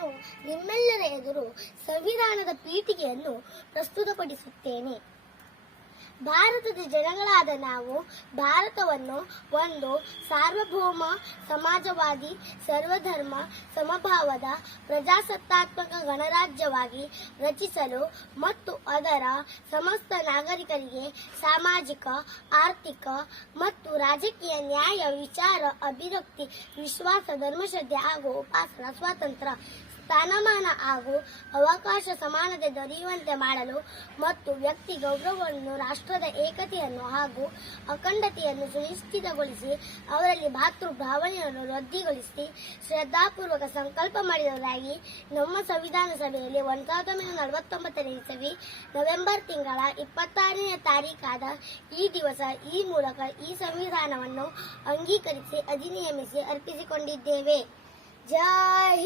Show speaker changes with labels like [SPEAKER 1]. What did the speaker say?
[SPEAKER 1] ನಾನು ನಿಮ್ಮೆಲ್ಲರ ಎದುರು ಸಂವಿಧಾನದ ಪೀಠಿಗೆಯನ್ನು ಪ್ರಸ್ತುತಪಡಿಸುತ್ತೇನೆ. ಭಾರತದ ಜನಗಳಾದ ನಾವು ಭಾರತವನ್ನು ಒಂದು ಸಾರ್ವಭೌಮ ಸಮಾಜವಾದಿ, ಸರ್ವಧರ್ಮ, ಸಮಭಾವದ, ಪ್ರಜಾಸತ್ತಾತ್ಮಕ ಗಣರಾಜ್ಯವಾಗಿ ರಚಿಸಲು ಮತ್ತು ಅದರ ಸಮಸ್ತ ನಾಗರಿಕರಿಗೆ ಸಾಮಾಜಿಕ, ಆರ್ಥಿಕ ಮತ್ತು ರಾಜಕೀಯ ನ್ಯಾಯ, ವಿಚಾರ, ಅಭಿವ್ಯಕ್ತಿ, ವಿಶ್ವಾಸ, ಧರ್ಮಶ್ರದ್ಧೆ ಹಾಗೂ ಉಪಾಸನ, ಸ್ವಾತಂತ್ರ್ಯ ಸ್ಥಾನಮಾನ ಹಾಗೂ ಅವಕಾಶ ಸಮಾನತೆ ದೊರೆಯುವಂತೆ ಮಾಡಲು ಮತ್ತು ವ್ಯಕ್ತಿ ಗೌರವವನ್ನು ರಾಷ್ಟ್ರದ ಏಕತೆಯನ್ನು ಹಾಗೂ ಅಖಂಡತೆಯನ್ನು ಸುನಿಶ್ಚಿತಗೊಳಿಸಿ ಅವರಲ್ಲಿ ಮಾತೃ ಭಾವನೆಯನ್ನು ವೃದ್ಧಿಗೊಳಿಸಿ ಶ್ರದ್ಧಾಪೂರ್ವಕ ಸಂಕಲ್ಪ ಮಾಡಿರುವುದಾಗಿ ನಮ್ಮ ಸಂವಿಧಾನ ಸಭೆಯಲ್ಲಿ ಒಂದು ಸಾವಿರದ ಒಂಬೈನೂರ ನಲವತ್ತೊಂಬತ್ತನೇ ಇಸವಿ ನವೆಂಬರ್ ತಿಂಗಳ ಇಪ್ಪತ್ತಾರನೇ ತಾರೀಕಾದ ಈ ದಿವಸ ಈ ಮೂಲಕ ಈ ಸಂವಿಧಾನವನ್ನು ಅಂಗೀಕರಿಸಿ ಅಧಿನಿಯಮಿಸಿ ಅರ್ಪಿಸಿಕೊಂಡಿದ್ದೇವೆ. ಜೈ